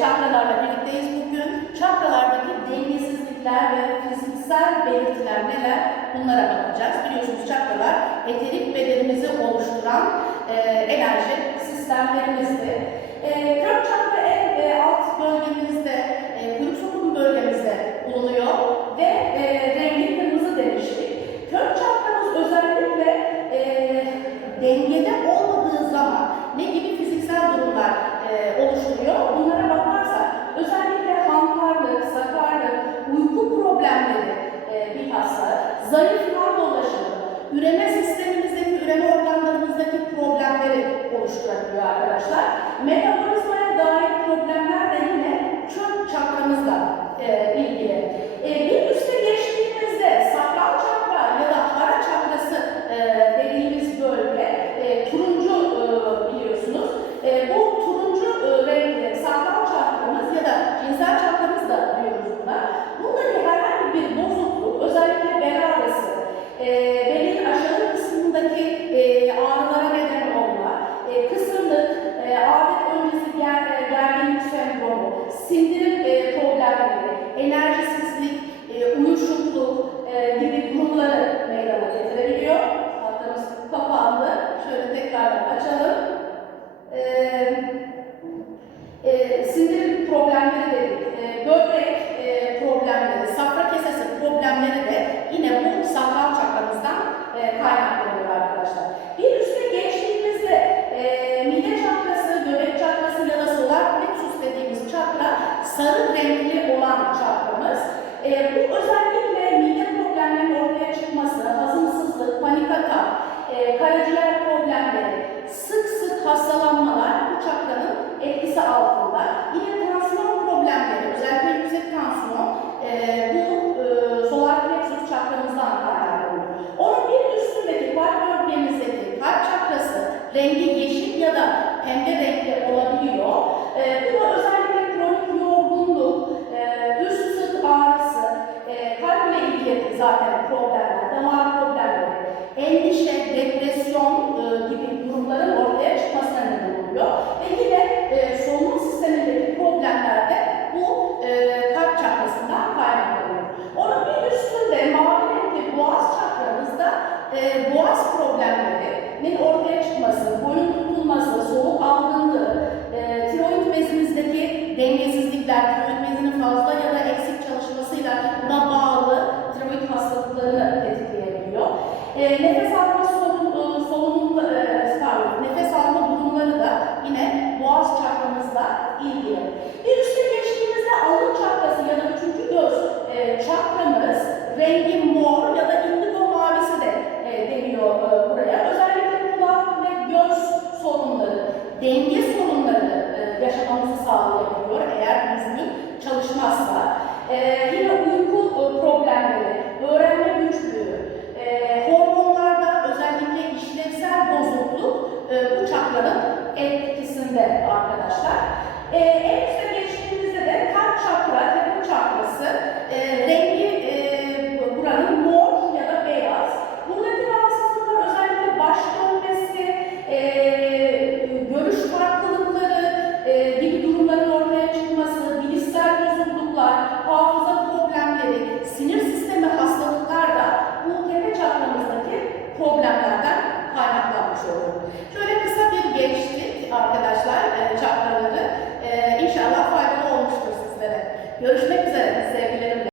çakralarla birlikteyiz bugün. Çakralardaki dengesizlikler ve fiziksel belirtiler neler? Bunlara bakacağız. Biliyorsunuz çakralar eterik bedenimizi oluşturan e, enerji sistemlerimizdir. E, kök çakra en e, alt bölgemizde, e, kuyruk sokumu bölgemizde bulunuyor ve e, rengi kırmızı demiştik. Kök çakramız özellikle e, dengede üreme organlarımızdaki problemleri oluşturabiliyor arkadaşlar. Metabolizmaya dair problemler de yine kesesi problemleri de yine bu sakral çakramızdan e, kaynaklanıyor problemler, damar problemleri, endişe, depresyon e, gibi durumların ortaya çıkmasına neden oluyor. Ve yine e, solunum sistemindeki problemler de bu e, kalp çakrasından kaynaklanıyor. Onun bir üstünde mavi renkli boğaz çakramızda e, boğaz problemlerinin ortaya çıkması, boyun tutulması, soğuk algınlığı, e, tiroid bezimizdeki dengesizlikler, E, nefes alma sorun, e, solunum, e, pardon, nefes alma durumları da yine boğaz çakramızla ilgili. Bir üste geçtiğimizde alın çakrası ya da üçüncü göz e, çakramız rengi mor ya da indigo mavisi de e, deniyor e, buraya. Özellikle kulak ve göz sorunları, denge sorunları e, yaşamamızı sağlayabiliyor eğer düzgün çalışmazsa. E, yine uyku e, problemleri, öğrenme güçlüğü, e, hormonlarda özellikle işlevsel bozukluk e, bu çakranın etkisinde arkadaşlar.